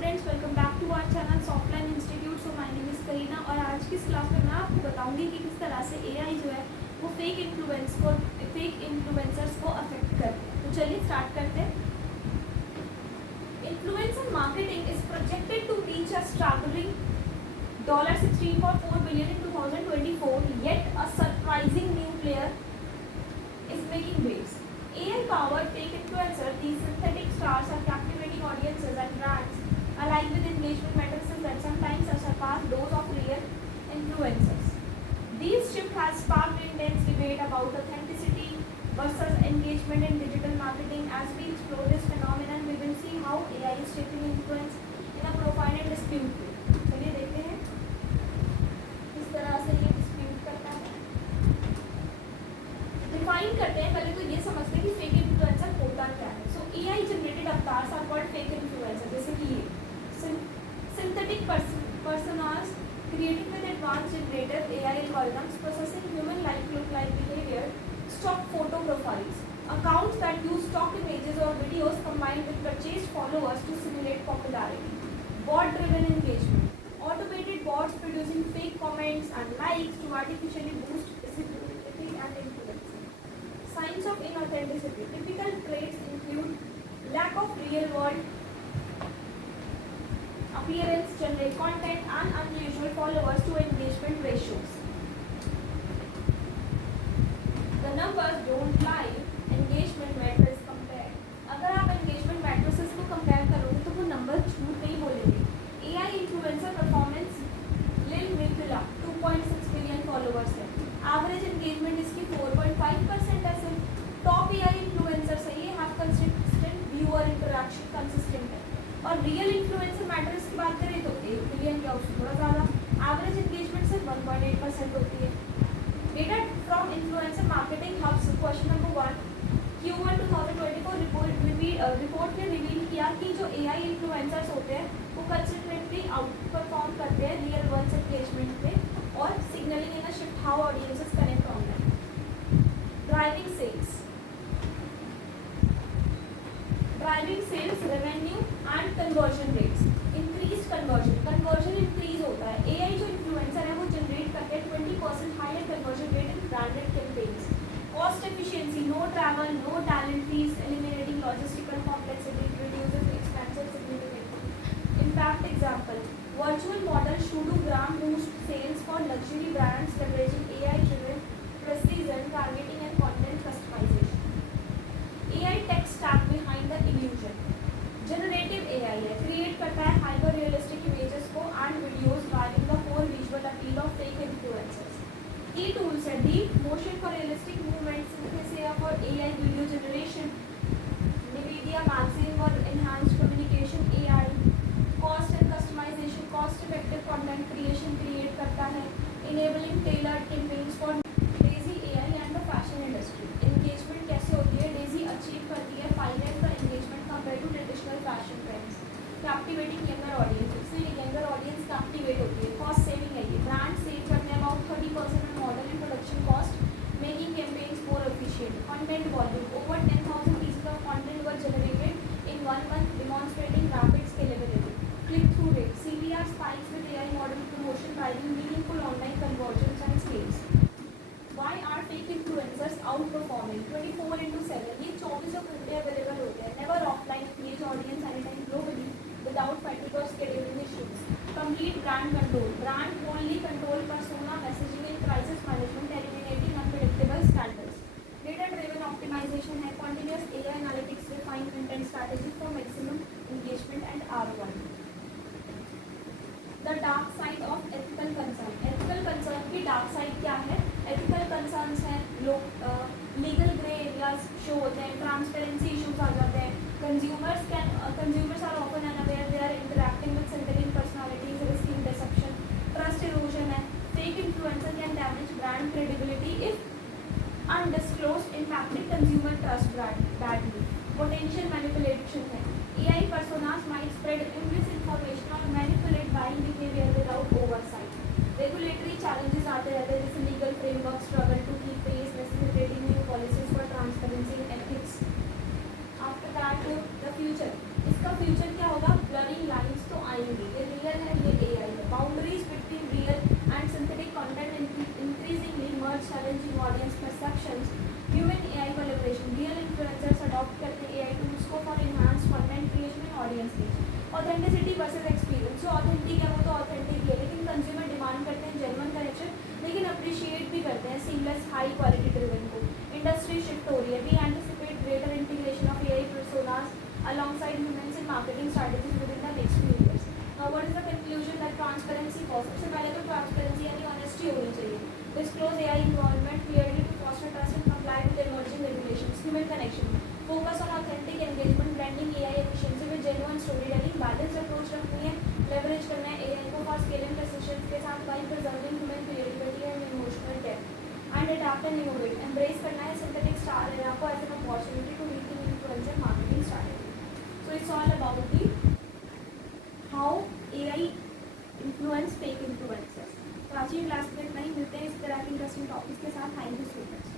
Students, welcome back to our channel Softline institute. So my name is Kareena और आज की इस क्लास में मैं आपको बताऊंगी कि किस तरह से एआई जो है वो फेक इन्फ्लुएंसर्स को अफेक्ट करते हैं। तो चलिए स्टार्ट करते हैं। Influencer marketing is projected to reach a staggering $16.4 billion in 2024, yet a surprising new player is making waves. AI-powered fake influencers, these synthetic stars are captivating audiences and brands alike with engagement metrics that sometimes surpass those of real influencers. This shift has sparked intense debate about authenticity versus engagement in digital marketing. As we explore this phenomenon, we will see how AI is shaping influence in a profound and dispute way. चलिए देखते हैं किस तरह से ये डिस्प्यूट करता है। डिफाइन करते हैं, पहले तो ये समझते हैं कि फेक इन्फ्लुएंसर होता क्या है। So AI generated avatars are called fake influencer, जैसे कि ये synthetic personas created with advanced generative AI algorithms processing human-like look-like behavior, stock photo profiles, accounts that use stock images or videos combined with purchased followers to simulate popularity, bot-driven engagement, automated bots producing fake comments and likes to artificially boost visibility and influence. Signs of inauthenticity. Typical traits include lack of real-world appearance, generic content, and unusual followers to engagement ratios. The numbers don't lie. Engagement metrics compare. अगर आप engagement matrices को compare करोगे तो वो नंबर झूठ नहीं बोलेंगे। AI influencer performance Lil Mikula 2.6 billion followers है। Average engagement इसकी 4.5% है सिर्फ। Top AI influencers है, ये have consistent viewer interaction consistent है। और रियल इन्फ्लुएंसर मैटर्स की बात करें तो 1 बिलियन या उससे थोड़ा ज़्यादा। एवरेज एंगेजमेंट सिर्फ 1.8% होती है। Data from influencer marketing hubs. Question number 1, Q1 2024 report ने रिवील किया कि जो एआई इन्फ्लुएंसर्स होते हैं वो कंसिस्टेंटली आउट परफॉर्म करते हैं रियल वर्ल्ड एंगेजमेंट में और signalling in a shift how audiences connect online. Driving sales revenue and conversion rates. Increase conversion increase होता है। एआई जो इन्फ्लुएंसर है वो जनरेट करते हैं 20% higher conversion rate in branded campaigns. Cost efficiency, no travel, no talent fees, eliminating logistical complexity, reduces expenses significantly. Impact example, virtual model Shoodogram boost sales for luxury brands leveraging AI driven precision targeting and content customization. AI tech stack behind the illusion. Generative AI है, create करता है hyper realistic images को and videos driving the core visual appeal of fake influencers. Key tools है deep motion for realistic movements, जैसे for AI video generation, NVIDIA Maxine for enhanced communication AI, cost and customization, cost effective content creation create करता है, enabling tailored campaigns for Daisy AI and the fashion industry. Engagement कैसे होती है? Daisy achieve करती है 5x का engagement compare to traditional fashion trends. Captivating younger audience, इससे younger audience captivate होती है। कॉस्ट सेविंग है, ये ब्रांड सेव करते हैं अबाउट 30% on model and production cost, making campaigns more efficient. Content volume, over 10,000 pieces of content were generated in 1 month, demonstrating rapid scalability. Click-through rate, CTR spikes with AI model promotion driving meaningful online conversions and sales. Why are fake influencers outperforming 24/7? ये 24 घंटे अवेलेबल होते हैं, never offline, engage audience anytime globally without fatigue or scheduling issues. Complete brand control, brand only control persona messaging and crisis management, eliminating unpredictable standards. Data-driven optimization है, continuous AI analytics, refine content strategy for maximum engagement and ROI. The dark side of ethical concern. Ethical concern की dark side क्या है? Ethical concerns हैं, legal grey areas show होते हैं, transparency issues आ जाते हैं, consumers are often unaware they are interacting with synthetic personalities, risking deception, trust erosion है, fake influencer can damage brand credibility if undisclosed, impacting consumer trust badly, potential manipulation, stage. Authenticity versus experience, जो ऑथेंटिक है वो तो ऑथेंटिक ही है, लेकिन consumer demand करते हैं genuine connection, लेकिन अप्रिशिएट भी करते हैं सीमलेस हाई क्वालिटी ड्रिवन को। इंडस्ट्री शिफ्ट हो रही है, we anticipate greater integration of AI personas alongside humans in marketing strategies within the next few years. Now, what is the conclusion? That transparency first. सबसे पहले तो transparency यानी honesty होनी चाहिए. Disclose AI involvement clearly to foster trust and comply with emerging regulations. Human connection. Focus on authentic engagement, blending AI efficiency with genuine storytelling. Balanced approach रखनी है. Leverage करना है AI को for scaling precision के साथ while preserving human creativity and emotional depth. And adapt and innovate. Embrace करना है synthetic star era को as an opportunity to rethink influencer marketing strategy. So it's all about the how AI influence fake influencers. तो आज की क्लास में इतना ही, मिलते हैं इस तरह के इंटरेस्टिंग टॉपिक्स के साथ. Thank you so much.